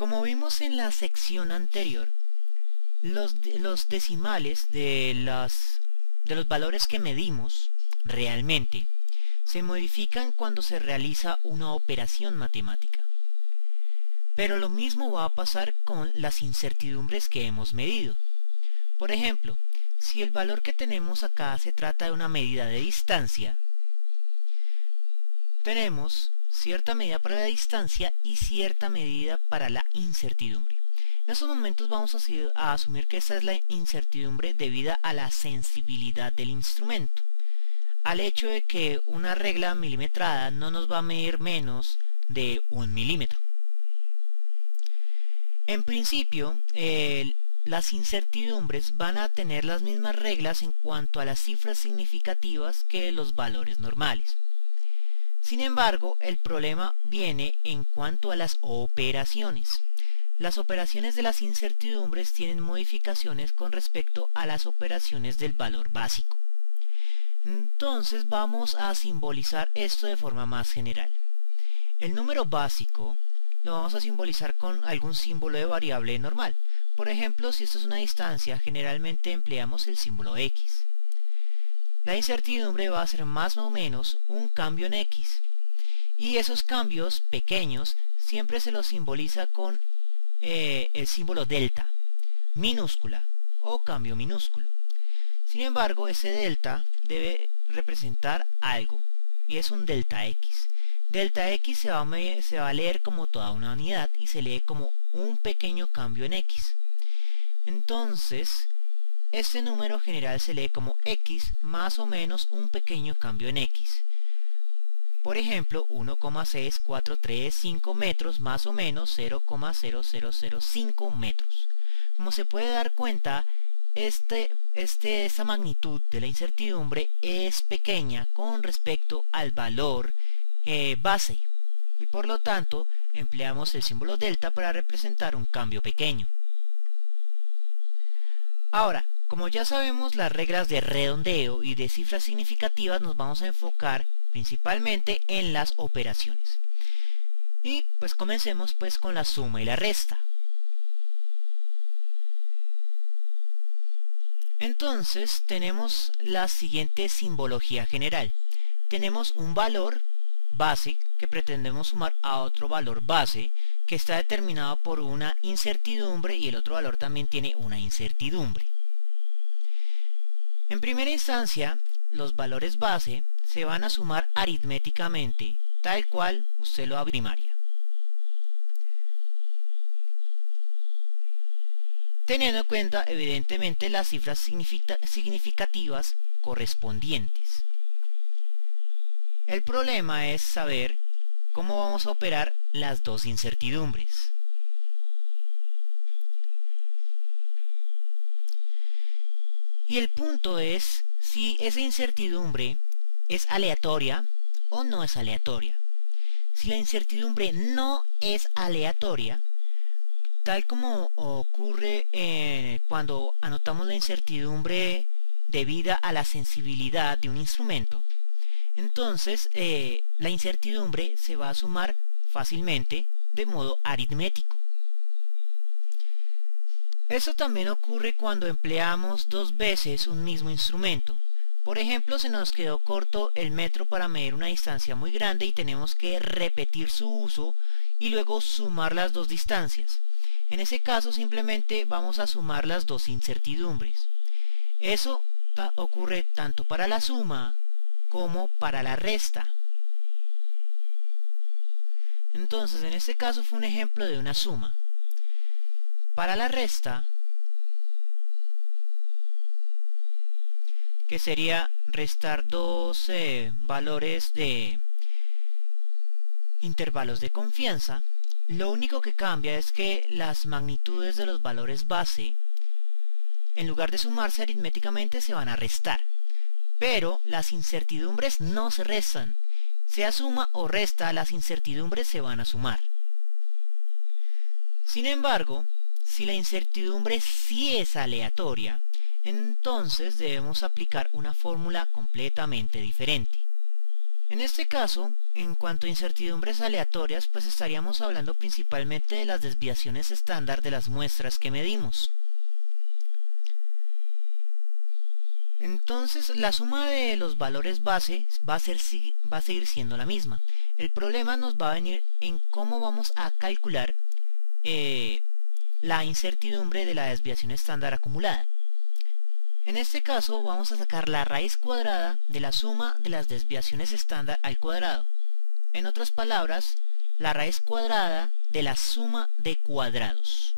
Como vimos en la sección anterior, los decimales de los valores que medimos realmente se modifican cuando se realiza una operación matemática. Pero lo mismo va a pasar con las incertidumbres que hemos medido. Por ejemplo, si el valor que tenemos acá se trata de una medida de distancia, tenemos cierta medida para la distancia y cierta medida para la incertidumbre. En estos momentos vamos a asumir que esta es la incertidumbre debida a la sensibilidad del instrumento, al hecho de que una regla milimetrada no nos va a medir menos de 1 milímetro. En principio, las incertidumbres van a tener las mismas reglas en cuanto a las cifras significativas que los valores normales. Sin embargo, el problema viene en cuanto a las operaciones. Las operaciones de las incertidumbres tienen modificaciones con respecto a las operaciones del valor básico. Entonces vamos a simbolizar esto de forma más general. El número básico lo vamos a simbolizar con algún símbolo de variable normal. Por ejemplo, si esto es una distancia, generalmente empleamos el símbolo X. La incertidumbre va a ser más o menos un cambio en X. Y esos cambios pequeños siempre se los simboliza con el símbolo delta, minúscula o cambio minúsculo. Sin embargo, ese delta debe representar algo y es un delta X. Delta X se va a leer como toda una unidad y se lee como un pequeño cambio en X. Entonces, este número general se lee como X más o menos un pequeño cambio en X. Por ejemplo, 1,6435 metros más o menos 0,0005 metros. Como se puede dar cuenta, esta magnitud de la incertidumbre es pequeña con respecto al valor base y por lo tanto empleamos el símbolo delta para representar un cambio pequeño. Ahora, como ya sabemos las reglas de redondeo y de cifras significativas, nos vamos a enfocar principalmente en las operaciones. Y pues comencemos pues con la suma y la resta. Entonces tenemos la siguiente simbología general. Tenemos un valor base que pretendemos sumar a otro valor base que está determinado por una incertidumbre y el otro valor también tiene una incertidumbre. En primera instancia, los valores base se van a sumar aritméticamente, tal cual usted lo abre en primaria. Teniendo en cuenta evidentemente las cifras significativas correspondientes. El problema es saber cómo vamos a operar las dos incertidumbres. Y el punto es si esa incertidumbre es aleatoria o no es aleatoria. Si la incertidumbre no es aleatoria, tal como ocurre cuando anotamos la incertidumbre debida a la sensibilidad de un instrumento, entonces la incertidumbre se va a sumar fácilmente de modo aritmético. Eso también ocurre cuando empleamos dos veces un mismo instrumento. Por ejemplo, se nos quedó corto el metro para medir una distancia muy grande y tenemos que repetir su uso y luego sumar las dos distancias. En ese caso simplemente vamos a sumar las dos incertidumbres. Eso ocurre tanto para la suma como para la resta. Entonces, en este caso fue un ejemplo de una suma. Para la resta, que sería restar dos valores de intervalos de confianza, lo único que cambia es que las magnitudes de los valores base, en lugar de sumarse aritméticamente, se van a restar. Pero las incertidumbres no se restan. Sea suma o resta, las incertidumbres se van a sumar. Sin embargo, si la incertidumbre sí es aleatoria, entonces debemos aplicar una fórmula completamente diferente. En este caso, en cuanto a incertidumbres aleatorias, pues estaríamos hablando principalmente de las desviaciones estándar de las muestras que medimos. Entonces, la suma de los valores base va a seguir siendo la misma. El problema nos va a venir en cómo vamos a calcular la incertidumbre de la desviación estándar acumulada. En este caso vamos a sacar la raíz cuadrada de la suma de las desviaciones estándar al cuadrado. En otras palabras, la raíz cuadrada de la suma de cuadrados.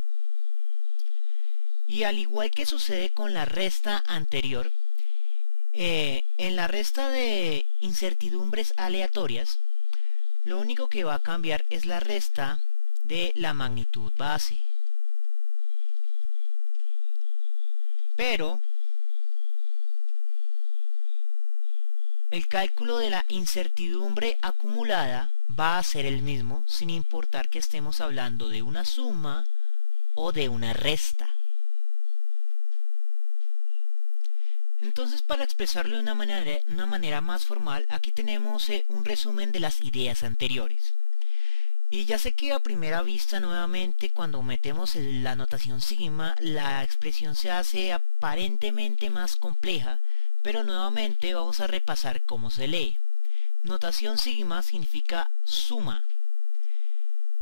Y al igual que sucede con la resta anterior, en la resta de incertidumbres aleatorias, lo único que va a cambiar es la resta de la magnitud base. Pero el cálculo de la incertidumbre acumulada va a ser el mismo sin importar que estemos hablando de una suma o de una resta. Entonces, para expresarlo de una manera más formal, aquí tenemos un resumen de las ideas anteriores. Y ya sé que a primera vista, nuevamente, cuando metemos la notación sigma, la expresión se hace aparentemente más compleja, pero nuevamente vamos a repasar cómo se lee. Notación sigma significa suma.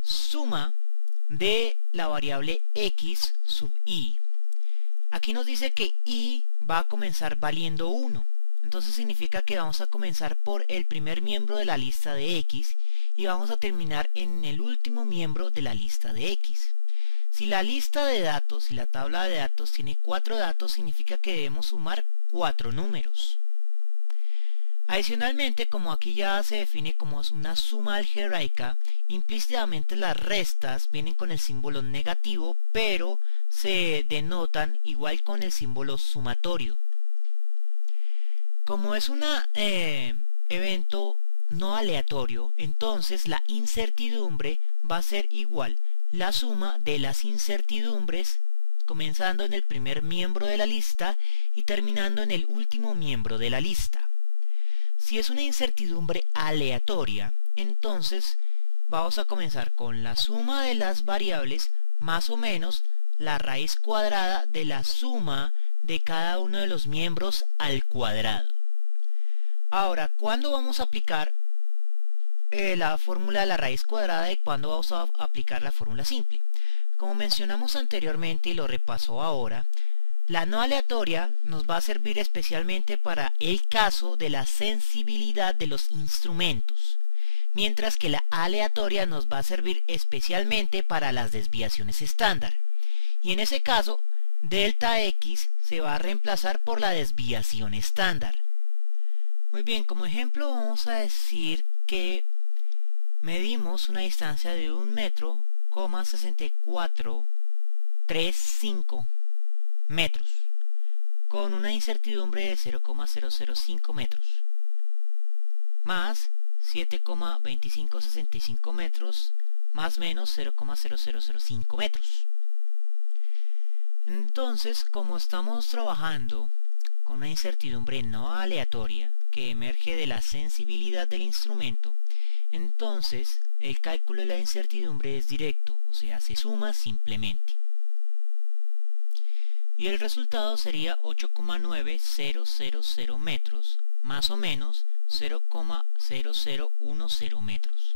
Suma de la variable x sub i. Aquí nos dice que i va a comenzar valiendo 1. Entonces significa que vamos a comenzar por el primer miembro de la lista de x y vamos a terminar en el último miembro de la lista de x. Si la lista de datos, si la tabla de datos tiene 4 datos, significa que debemos sumar 4 números. Adicionalmente, como aquí ya se define como una suma algebraica, implícitamente las restas vienen con el símbolo negativo, pero se denotan igual con el símbolo sumatorio. Como es un evento no aleatorio, entonces la incertidumbre va a ser igual la suma de las incertidumbres, comenzando en el primer miembro de la lista y terminando en el último miembro de la lista. Si es una incertidumbre aleatoria, entonces vamos a comenzar con la suma de las variables más o menos la raíz cuadrada de la suma de cada uno de los miembros al cuadrado. Ahora, ¿cuándo vamos a aplicar la fórmula de la raíz cuadrada y cuándo vamos a aplicar la fórmula simple? Como mencionamos anteriormente y lo repaso ahora, la no aleatoria nos va a servir especialmente para el caso de la sensibilidad de los instrumentos, mientras que la aleatoria nos va a servir especialmente para las desviaciones estándar. Y en ese caso, delta x se va a reemplazar por la desviación estándar. Muy bien, como ejemplo vamos a decir que medimos una distancia de 1 metro, 6435 metros, con una incertidumbre de 0,005 metros, más 7,2565 metros, más menos 0,0005 metros. Entonces, como estamos trabajando con una incertidumbre no aleatoria que emerge de la sensibilidad del instrumento, entonces el cálculo de la incertidumbre es directo, o sea, se suma simplemente. Y el resultado sería 8,9000 metros, más o menos 0,0010 metros.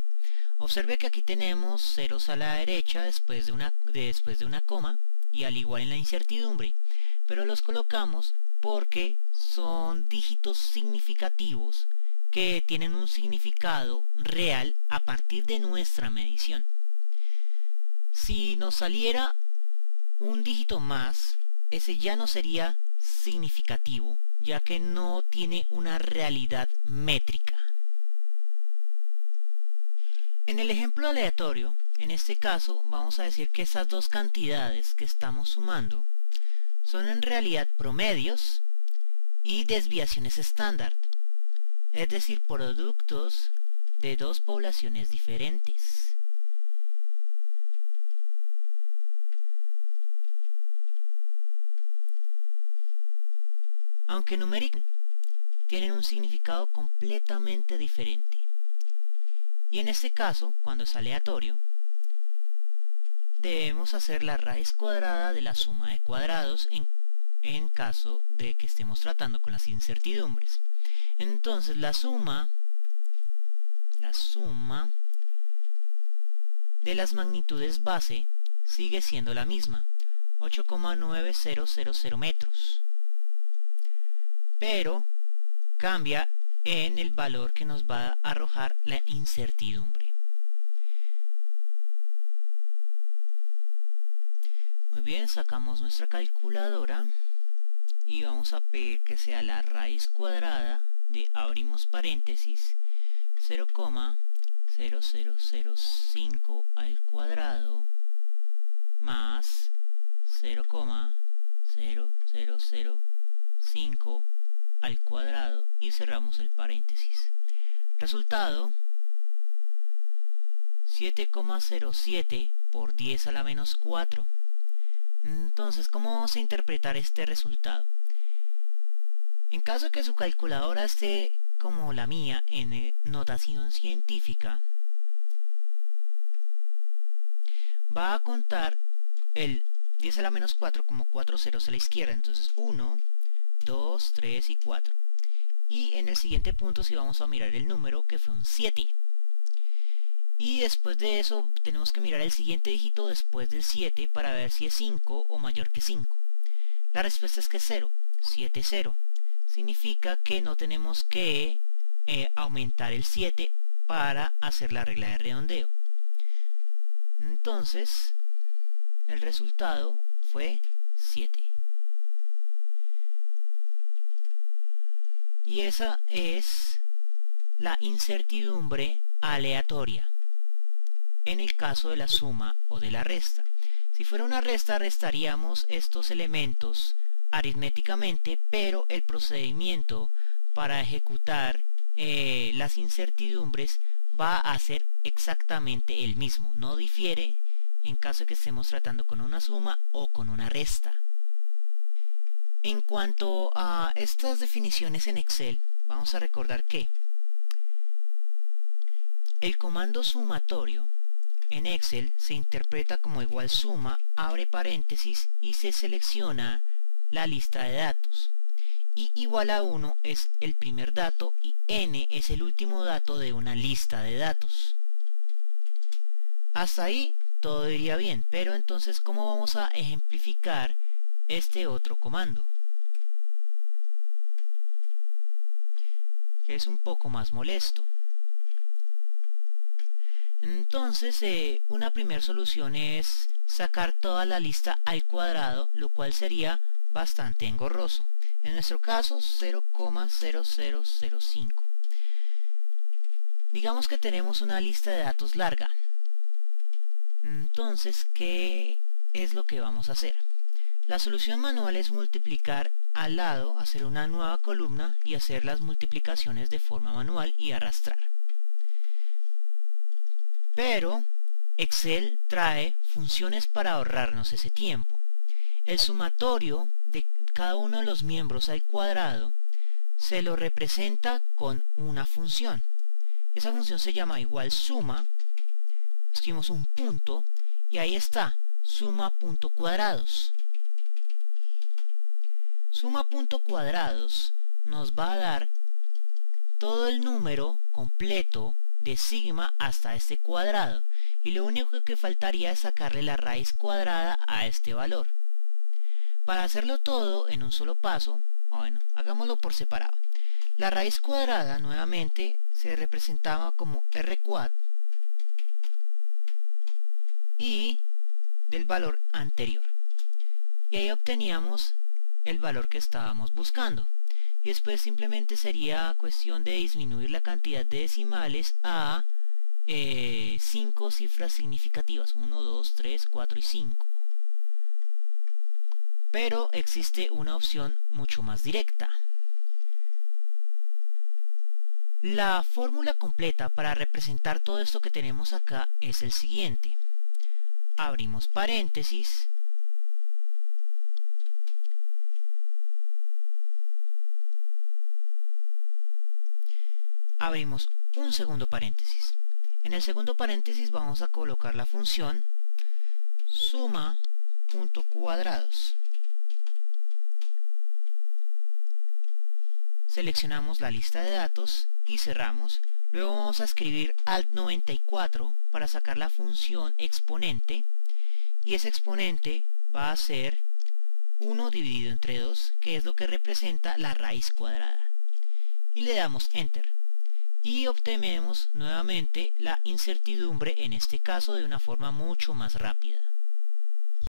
Observe que aquí tenemos ceros a la derecha después de una coma y al igual en la incertidumbre, pero los colocamos porque son dígitos significativos que tienen un significado real a partir de nuestra medición. Si nos saliera un dígito más, ese ya no sería significativo, ya que no tiene una realidad métrica. En el ejemplo aleatorio, en este caso vamos a decir que esas dos cantidades que estamos sumando son en realidad promedios y desviaciones estándar, es decir, productos de dos poblaciones diferentes. Aunque numéricamente tienen un significado completamente diferente. Y en este caso, cuando es aleatorio, debemos hacer la raíz cuadrada de la suma de cuadrados en caso de que estemos tratando con las incertidumbres. Entonces la suma de las magnitudes base sigue siendo la misma, 8,9000 metros, pero cambia en el valor que nos va a arrojar la incertidumbre. Muy bien, sacamos nuestra calculadora y vamos a pedir que sea la raíz cuadrada de, abrimos paréntesis, 0,0005 al cuadrado más 0,0005 al cuadrado y cerramos el paréntesis. Resultado 7,07 por 10 a la menos 4. Entonces, ¿cómo vamos a interpretar este resultado? En caso que su calculadora esté como la mía en notación científica, va a contar el 10 a la menos 4 como 4 ceros a la izquierda. Entonces 1, 2, 3 y 4. Y en el siguiente punto sí vamos a mirar el número, que fue un 7. Y después de eso tenemos que mirar el siguiente dígito después del 7 para ver si es 5 o mayor que 5. La respuesta es que es 0, 7, 0. Significa que no tenemos que aumentar el 7 para hacer la regla de redondeo. Entonces, el resultado fue 7. Y esa es la incertidumbre aleatoria en el caso de la suma o de la resta. Si fuera una resta, restaríamos estos elementos aritméticamente, pero el procedimiento para ejecutar las incertidumbres va a ser exactamente el mismo, no difiere en caso de que estemos tratando con una suma o con una resta. En cuanto a estas definiciones en Excel, vamos a recordar que el comando sumatorio en Excel se interpreta como igual suma, abre paréntesis y se selecciona la lista de datos. Y igual a 1 es el primer dato y n es el último dato de una lista de datos. Hasta ahí todo iría bien, pero entonces ¿cómo vamos a ejemplificar este otro comando? Que es un poco más molesto. Entonces una primera solución es sacar toda la lista al cuadrado, lo cual sería bastante engorroso. En nuestro caso 0,0005. Digamos que tenemos una lista de datos larga. Entonces, ¿qué es lo que vamos a hacer? La solución manual es multiplicar al lado, hacer una nueva columna y hacer las multiplicaciones de forma manual y arrastrar. Pero Excel trae funciones para ahorrarnos ese tiempo. El sumatorio de cada uno de los miembros al cuadrado se lo representa con una función. Esa función se llama igual suma, escribimos un punto y ahí está, suma.cuadrados. Suma.cuadrados nos va a dar todo el número completo de sigma hasta este cuadrado y lo único que faltaría es sacarle la raíz cuadrada a este valor. Para hacerlo todo en un solo paso, bueno, hagámoslo por separado. La raíz cuadrada nuevamente se representaba como r² y del valor anterior. Y ahí obteníamos el valor que estábamos buscando. Y después simplemente sería cuestión de disminuir la cantidad de decimales a 5 cifras significativas, 1, 2, 3, 4 y 5. Pero existe una opción mucho más directa. La fórmula completa para representar todo esto que tenemos acá es el siguiente. Abrimos paréntesis. abrimos un segundo paréntesis. En el segundo paréntesis vamos a colocar la función suma.cuadrados. Seleccionamos la lista de datos y cerramos. Luego vamos a escribir alt 94 para sacar la función exponente, y ese exponente va a ser 1 dividido entre 2, que es lo que representa la raíz cuadrada. Y le damos enter. Y obtenemos nuevamente la incertidumbre, en este caso de una forma mucho más rápida.